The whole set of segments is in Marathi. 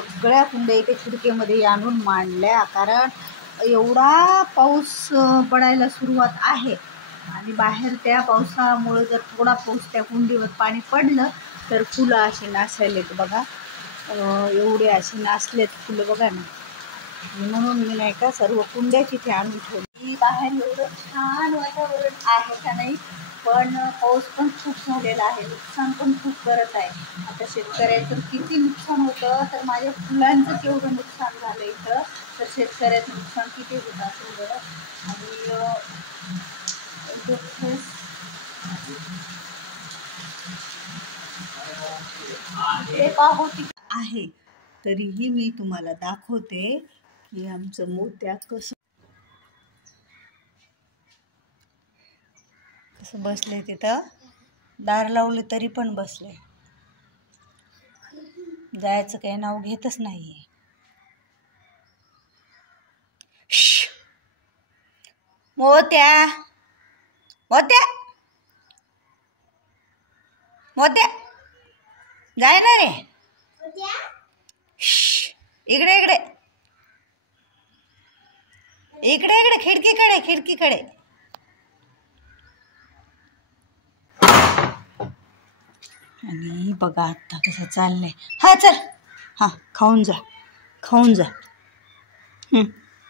सगळ्या कुंड्या इथे खिडकीमध्ये आणून मांडल्या, कारण एवढा पाऊस पडायला सुरुवात आहे आणि बाहेर त्या पावसामुळे जर थोडा पाऊस त्या कुंडीवर पाणी पडलं तर फुलं अशी नासायलेत बघा. एवढे असे नासलेत फुलं बघा ना. म्हणून मी नाही का सर्व कुंड्याच इथे आणून ठेवली. बाहेर एवढं छान वातावरण आहे का नाही, पण पाऊस पण खूप झालेला आहे, नुकसान पण खूप करत आहे. आता शेतकऱ्याचं किती नुकसान होतं, तर माझ्या फुलांचं केवढं नुकसान झालं इथं, तर शेतकऱ्याचं नुकसान किती होतं असेल बरं. आणि ते पाहून आहे तरीही मी तुम्हाला दाखवते की आमचं मोत्या कसं बसले. तिथं दार लावले तरी पण बसले, जायचं काही नाव घेतच नाहीये. मोत्या मोत्या मोत्या जाय ना रे, इकडे इकडे इकडे इकडे खिडकीकडे खिडकीकडे. आणि बघा आता कसं चाललंय. हा चल, हा खाऊन जा, खाऊन जा,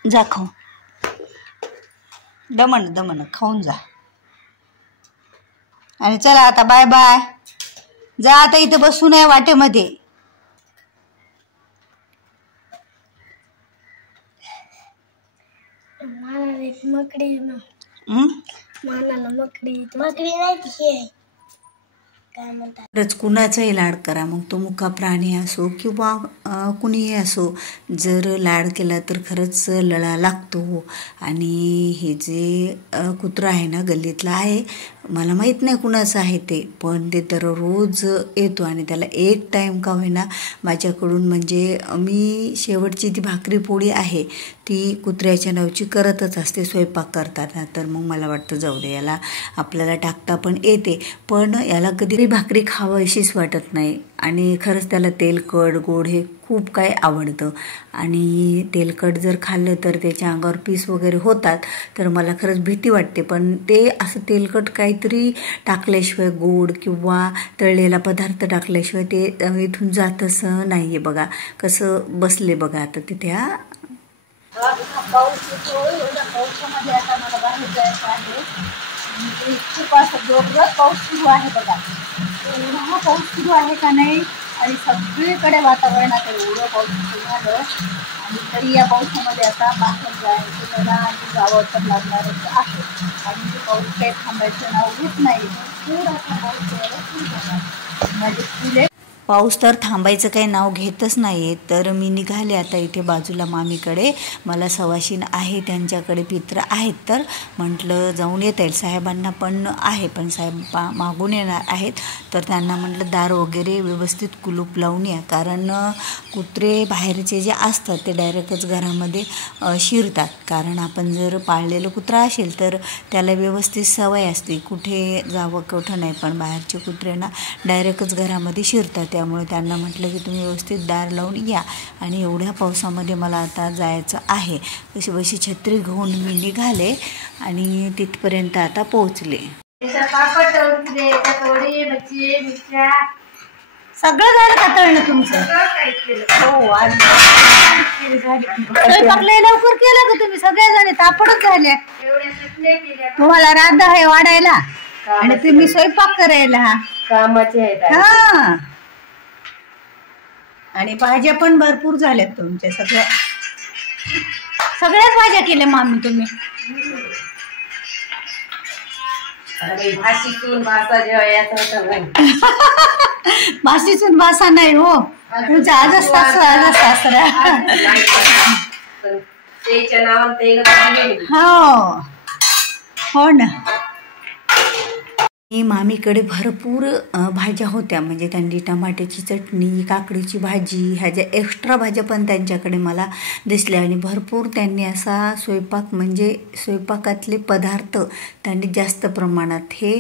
जा खाऊन, दमन दमन खाऊन जा. आणि चला आता बाय बाय, जा आता, इथे बसू नये वाटेमध्ये. मकडी मानाला मकडी नाही काय म्हणतात. कुणाचाही लाड करा, मग तो मुका प्राणी असो किंवा कुणीही असो, जर लाड केला तर खरंच लळा लागतो. आणि हे जे कुत्रा आहे ना, गल्लीतला आहे, मला माहीत नाही कुणाचं आहे ते, पण ते दररोज येतो आणि त्याला एक टाईम का होईना माझ्याकडून, म्हणजे मी शेवटची ती भाकरी पोळी आहे ती कुत्र्याच्या नावची करतच असते स्वयंपाक करताना. तर मग मला वाटतं जाऊ दे, याला आपल्याला टाकता पण येते, पण याला कधी भाकरी खावायशीच वाटत नाही. आणि खरंच त्याला तेलकट गोड हे खूप काय आवडतं. आणि तेलकट जर खाल्लं तर त्याच्या अंगावर पीस वगैरे होतात, तर मला खरंच भीती वाटते. पण ते असं तेलकट काहीतरी टाकल्याशिवाय, गोड किंवा तळलेला पदार्थ टाकल्याशिवाय ते इथून जातच नाही आहे. बघा कसं बसले बघा आता तिथे. पाऊस येतो, एवढ्या पावसामध्ये आता मला बाहेर जायचं आहे. खूप असं जोरदार पाऊस सुरू आहे बघा, एवढा पाऊस सुरू आहे का नाही. आणि सगळीकडे वातावरणात एवढं पाऊस सुरू झालं, आणि तरी या पावसामध्ये आता बाहेर जायचं मला आणि जावं तर लागणारच आहे. आणि ते पाऊस काही थांबायचं नाव घेत नाही, भरपूर असा पाऊस यायला सुरू झाला. माझे फुले पाऊस तर थांबायचं काही नाव घेतच नाही आहे. तर मी निघाले आता इथे बाजूला मामीकडे, मला सवाशीण आहे त्यांच्याकडे पित्र आहेत, तर म्हटलं जाऊन येता येईल. साहेबांना पण आहे, पण साहेब मागून येणार आहेत, तर त्यांना म्हटलं दार वगैरे व्यवस्थित कुलूप लावून या, कारण कुत्रे बाहेरचे जे असतात ते डायरेक्टच घरामध्ये शिरतात. कारण आपण जर पाळलेलं कुत्रा असेल तर त्याला व्यवस्थित सवय असते कुठे जावं कुठं नाही, पण बाहेरचे कुत्रे ना डायरेक्टच घरामध्ये शिरतात. त्यामुळे त्यांना म्हटलं की तुम्ही व्यवस्थित दार लावून या. आणि एवढ्या पावसामध्ये मला आता जायचं आहे. कशी बशी छत्री घेऊन मी निघाले आणि तिथपर्यंत आता पोहोचले. सगळं झालं का तळणं तुमचं? हो, आज स्वयंपाक लय लवकर केलं का तुम्ही? सगळ्या जणी तापडच झाल्या. तुम्हाला राधा आहे वाढायला आणि तुम्ही स्वयंपाक करायला कामाचे आहेत. हा, आणि भाज्या पण भरपूर झाल्यात तुमच्या. सगळ्याच भाज्या केल्या मामी तुम्ही. भाषीतून भाषा नाही हो तुमच्या. आजच सासरा हो ना. मामीकडे भरपूर भाज्या होत्या, म्हणजे त्यांनी टमाट्याची चटणी, काकडीची भाजी, ह्या ज्या एक्स्ट्रा भाज्या पण त्यांच्याकडे मला दिसल्या. आणि भरपूर त्यांनी असा स्वयंपाक, म्हणजे स्वयंपाकातले पदार्थ त्यांनी जास्त प्रमाणात हे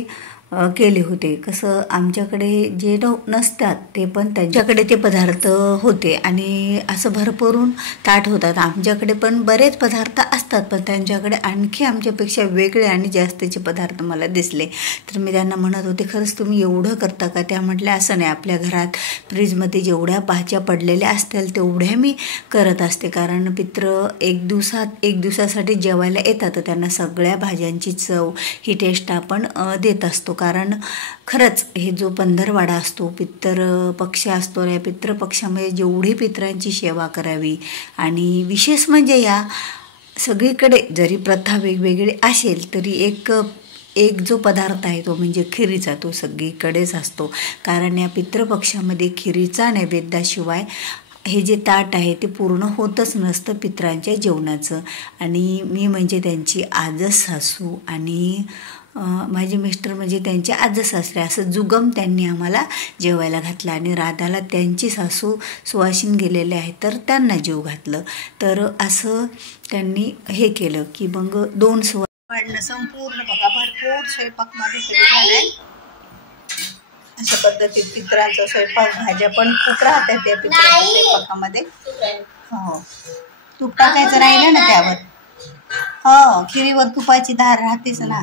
केले होते. कसं आमच्याकडे जे नसतात ते पण त्यांच्याकडे ते पदार्थ होते आणि असं भरभरून ताट होतात. आमच्याकडे पण बरेच पदार्थ असतात पण त्यांच्याकडे आणखी आमच्यापेक्षा वेगळे आणि जास्तीचे पदार्थ मला दिसले. तर मी त्यांना म्हणत होते, खरंच तुम्ही एवढं करता का? त्या म्हटल्या, असं नाही, आपल्या घरात फ्रीजमध्ये जेवढ्या भाज्या पडलेल्या असतील तेवढ्या मी करत असते. कारण पित्र एक दिवसासाठी जेवायला येतात तर त्यांना सगळ्या भाज्यांची चव ही टेस्ट आपण देत असतो. कारण खरंच हे जो पंधरवाडा असतो, पितृ पक्ष असतो, या पितृपक्षामध्ये जेवढी पितरांची सेवा करावी आणि विशेष म्हणजे या सगळीकडे जरी प्रथा वेगवेगळी असेल तरी एक जो पदार्थ आहे तो म्हणजे खिरीचा, तो सगळीकडेच असतो. कारण या पितृपक्षामध्ये खिरीचा नैवेद्याशिवाय हे जे ताट आहे ते पूर्ण होतच नसतं पितरांच्या जेवणाचं. आणि मी म्हणजे त्यांची आजच सासू आणि माझे मिस्टर म्हणजे त्यांचे आजच सासरे, असं जुगम त्यांनी आम्हाला जेवायला घातलं. आणि राधाला त्यांची सासू सुवासिन गेलेले आहेत तर त्यांना जेव घातलं. तर असं त्यांनी हे केलं की मग 2 वाढणं संपूर्ण बघा भरपूर स्वयंपाक मध्ये झालाय. अशा पद्धतीत पितरांचा स्वयंपाक, भाज्या पण खूप राहतात त्या पितरांच्या स्वयंपाकामध्ये. हो, तूप टाकायचं राहिलं ना त्यावर. हो, खिरीवर तुपाची धार राहतेच ना.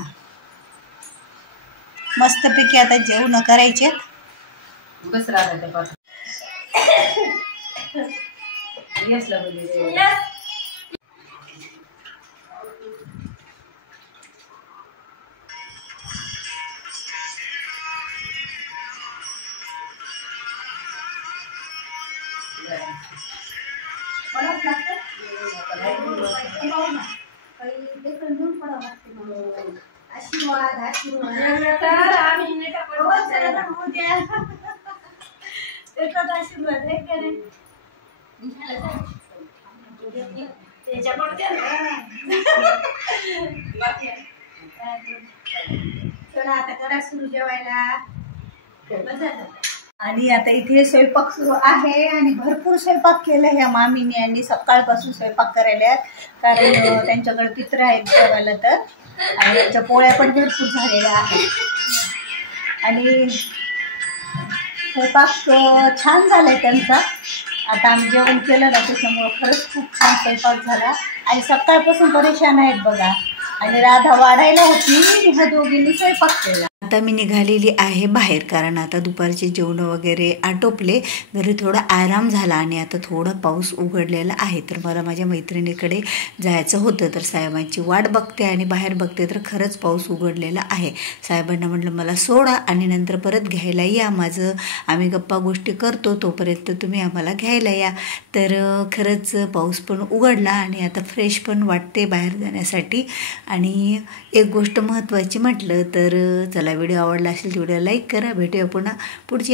मस्तपैकी आता जेवण करायचे. बस राहते चला आता करा सुरू जेवायला. आणि आता इथे स्वयंपाक सुरू आहे आणि भरपूर स्वयंपाक केलं ह्या मामीने आणि सकाळपासून स्वयंपाक करायला. कारण त्यांच्याकडे पित्र आहेत जेवायला तर. आणि त्यांच्या पोळ्या पण भरपूर झालेल्या आहेत आणि स्वयंपाक छान झालाय त्यांचा. आता आम्ही जेवण केलं ना त्याच्यामुळं खरंच खूप छान स्वयंपाक झाला. आणि सकाळपासून परेशान आहेत बघा. आणि राधा वाढायला होती, ह्या दोघींनी स्वयंपाक केला. आता मी निघालेली आहे बाहेर, कारण आता दुपारचे जेवण वगैरे आटोपले, घरी थोडा आराम झाला आणि आता थोडा पाऊस उघडलेला आहे. तर मला माझ्या मैत्रिणीकडे जायचं होतं, तर साहेबांची वाट बघते आणि बाहेर बघते तर खरंच पाऊस उघडलेला आहे. साहेबांना म्हटलं मला सोडा आणि नंतर परत घ्यायला या, आम्ही गप्पा गोष्टी करतो तोपर्यंत तुम्ही आम्हाला घ्यायला या. तर खरंच पाऊस पण उघडला आणि आता फ्रेश पण वाटते बाहेर जाण्यासाठी. आणि एक गोष्ट महत्त्वाची म्हटलं तर चला, व्हिडिओ आवडला असेल तर व्हिडिओ लाईक करा. भेटूया पुन्हा पुढची